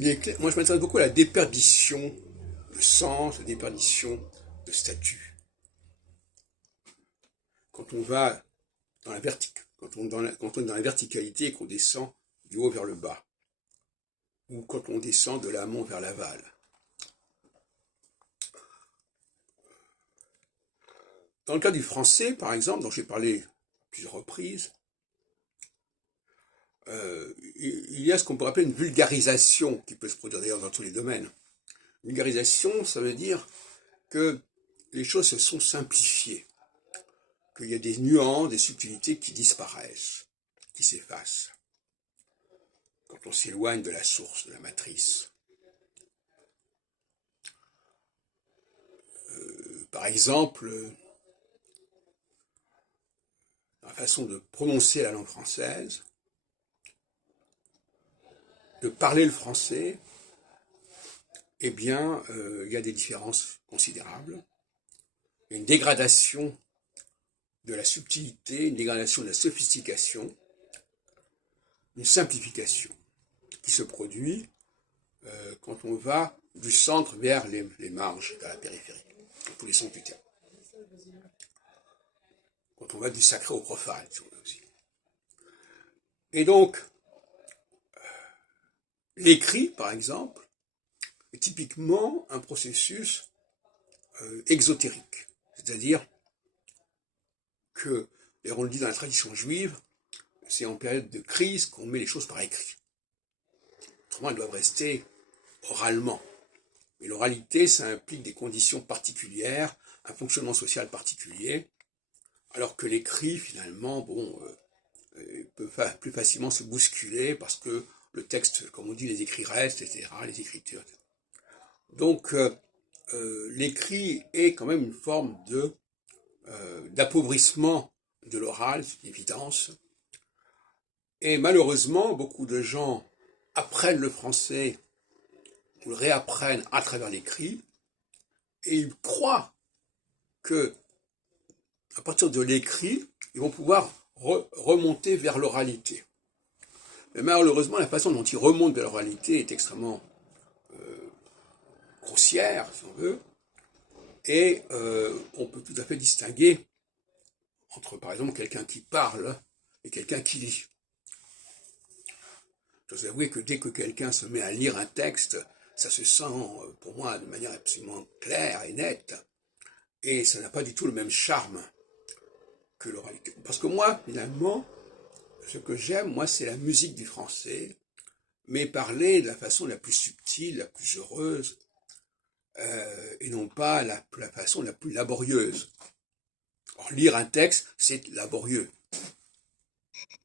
Il est clair, moi je m'intéresse beaucoup à la déperdition de sens, la déperdition de statut. Quand on va dans la quand on est dans la verticalité et qu'on descend du haut vers le bas, ou quand on descend de l'amont vers l'aval. Dans le cas du français, par exemple, dont j'ai parlé à plusieurs reprises, il y a ce qu'on pourrait appeler une vulgarisation qui peut se produire d'ailleurs dans tous les domaines. Vulgarisation, ça veut dire que les choses se sont simplifiées, qu'il y a des nuances, des subtilités qui disparaissent, qui s'effacent, quand on s'éloigne de la source, de la matrice. Par exemple, la façon de prononcer la langue française, de parler le français, eh bien, il y a des différences considérables. Il y a une dégradation de la subtilité, une dégradation de la sophistication, une simplification qui se produit quand on va du centre vers les marges, vers la périphérie, dans tous les sens du terme. Quand on va du sacré au profane, si on veut aussi. Et donc, l'écrit, par exemple, est typiquement un processus exotérique. C'est-à-dire que, et on le dit dans la tradition juive, c'est en période de crise qu'on met les choses par écrit. Autrement, elles doivent rester oralement. Mais l'oralité, ça implique des conditions particulières, un fonctionnement social particulier, alors que l'écrit, finalement, peut plus facilement se bousculer parce que le texte, comme on dit, les écrits restent, etc., les écritures. Donc, l'écrit est quand même une forme d'appauvrissement de l'oral, c'est une évidence. Et malheureusement, beaucoup de gens apprennent le français ou le réapprennent à travers l'écrit, et ils croient que, à partir de l'écrit, ils vont pouvoir remonter vers l'oralité. Mais malheureusement, la façon dont ils remontent vers l'oralité est extrêmement grossière, si on veut, et on peut tout à fait distinguer entre, par exemple, quelqu'un qui parle et quelqu'un qui lit. Je dois avouer que dès que quelqu'un se met à lire un texte, ça se sent, pour moi, de manière absolument claire et nette, et ça n'a pas du tout le même charme que l'oralité. Parce que moi, finalement, ce que j'aime, moi, c'est la musique du français, mais parler de la façon la plus subtile, la plus heureuse, et non pas la façon la plus laborieuse. Or, lire un texte, c'est laborieux.